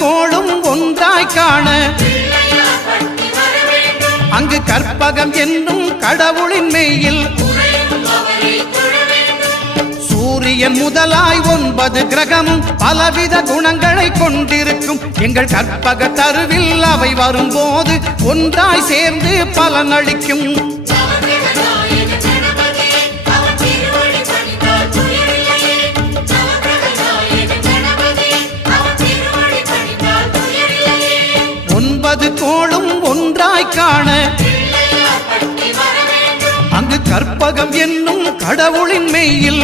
கோளும் ஒன்றாய் காண அங்கு கற்பகம் என்னும் கடவுளின் மெய்யில் சூரியன் முதலாய் 9 கிரகமும் பலவித குணங்களை கொண்டிருக்கும் எங்கள் கற்பக தருவில் அவை வரும்போது ஒன்றாய் சேர்ந்து பலனளிக்கும். கோளும் ஒன்றாய் காண அங்கு கற்பகம் என்னும் கடவுளின் மெய்யில்